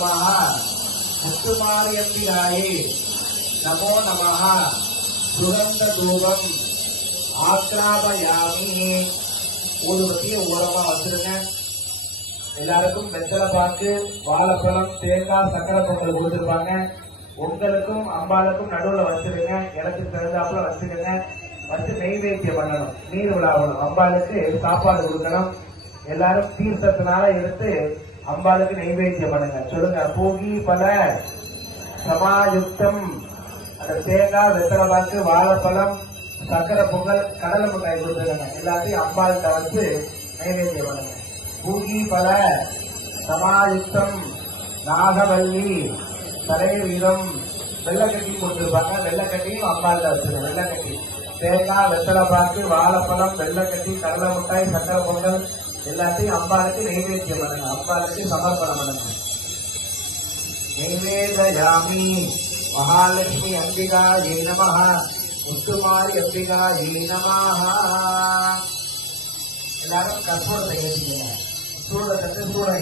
நமः முத்துமாரியம்பிகாயே நமோ நமः சுகந்த தூபம் ஆக்ராபயாமி ஊதுபத்தியை ஓரமா வச்சிருங்க எல்லாருக்கும் வெத்தலை பாக்கு வாழைப்பழம் தேங்காய் சக்கரை பொங்கல் கொடுத்துருப்பாங்க உங்களுக்கும் அம்பாளுக்கும் நடுவில் வச்சிருங்க எனக்கு தெரிஞ்சாப்புல வச்சுக்கோங்க வச்சு நெய்வேத்தியம் பண்ணணும் நீர் விழாவணும் அம்பாளுக்கு சாப்பாடு கொடுக்கணும் எல்லாரும் தீர்த்தத்தினால எடுத்து அம்பாளுக்கு நைவேத்தியம் பண்ணுங்க. சொல்லுங்க பூகி பல சமாயுக்தம். அந்த தேங்காய் வெத்தலை பாக்கு வாழைப்பழம் சக்கரை பொங்கல் கடலை மிட்டாய் கொடுத்துருக்காங்க. எல்லாத்தையும் அம்பாள்கிட்ட வச்சு நைவேத்தியம் பண்ணுங்க. பூகி பல சமாயுக்தம். நாகவல்லி தலைவீதம். வெள்ளக்கட்டி கொடுத்துருப்பாங்க வெள்ளக்கட்டியும் அம்பாள்கிட்ட வச்சுருங்க வெள்ளக்கட்டி. தேங்காய் வெத்தலை பாக்கு வாழைப்பழம் வெள்ளக்கட்டி கடலை மிட்டாய் சக்கரை பொங்கல் எல்லாத்தையும் அம்பாளுக்கு நைவேத்தியம் பண்ணுங்க. அம்பாளுக்கு சமர்ப்பணம் பண்ணுங்க. நைவேதயாமி மகாலட்சுமி அம்பிகா ஏ நம முத்துமாரி அம்பிகா ஏ நமாக எல்லாரும் கற்பூரத்தை ஏற்றிக்கங்க சூழலை தட்டு சூழலை